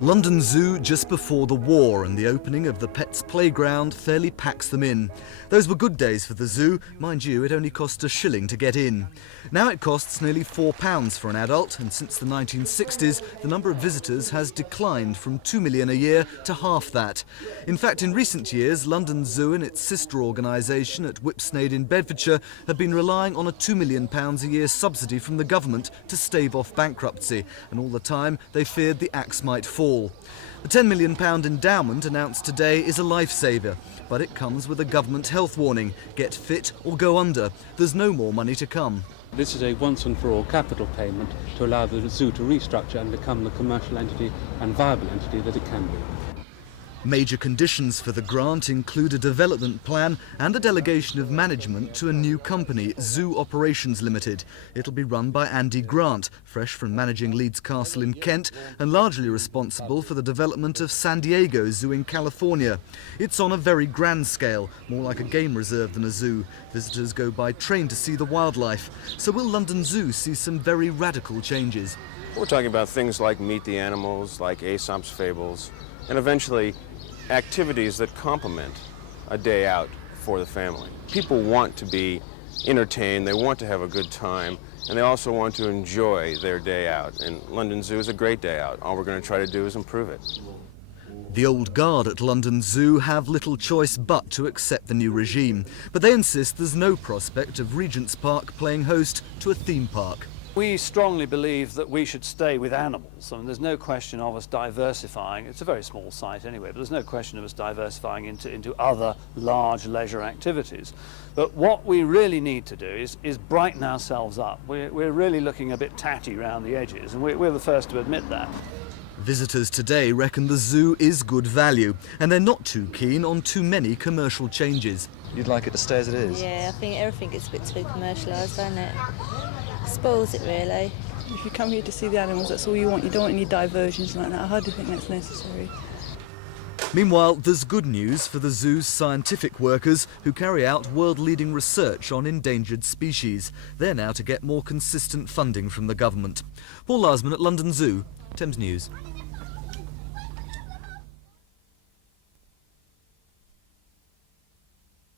London Zoo just before the war, and the opening of the Pets Playground fairly packs them in. Those were good days for the zoo. Mind you, it only cost £1 to get in. Now it costs nearly £4 for an adult, and since the 1960s, the number of visitors has declined from 2 million a year to half that. In fact, in recent years, London Zoo and its sister organisation at Whipsnade in Bedfordshire have been relying on a £2 million a year subsidy from the government to stave off bankruptcy, and all the time they feared the axe might fall. The £10 million endowment announced today is a lifesaver, but it comes with a government health warning: get fit or go under. There's no more money to come. This is a once and for all capital payment to allow the zoo to restructure and become the commercial entity and viable entity that it can be. Major conditions for the grant include a development plan and the delegation of management to a new company, Zoo Operations Limited. It'll be run by Andy Grant, fresh from managing Leeds Castle in Kent and largely responsible for the development of San Diego Zoo in California. It's on a very grand scale, more like a game reserve than a zoo. Visitors go by train to see the wildlife. So will London Zoo see some very radical changes? We're talking about things like Meet the Animals, like Aesop's Fables, and eventually activities that complement a day out for the family. People want to be entertained, they want to have a good time, and they also want to enjoy their day out. And London Zoo is a great day out. All we're going to try to do is improve it. The old guard at London Zoo have little choice but to accept the new regime, but they insist there's no prospect of Regent's Park playing host to a theme park. We strongly believe that we should stay with animals. I mean, there's no question of us diversifying. It's a very small site anyway, but there's no question of us diversifying into other large leisure activities. But what we really need to do is brighten ourselves up. We're really looking a bit tatty around the edges, and we're the first to admit that. Visitors today reckon the zoo is good value, and they're not too keen on too many commercial changes. You'd like it to stay as it is? Yeah, I think everything gets a bit too commercialised, doesn't it? Spoils it, really. If you come here to see the animals, that's all you want. You don't want any diversions like that. I hardly think that's necessary. Meanwhile, there's good news for the zoo's scientific workers who carry out world-leading research on endangered species. They're now to get more consistent funding from the government. Paul Larsman at London Zoo, Thames News.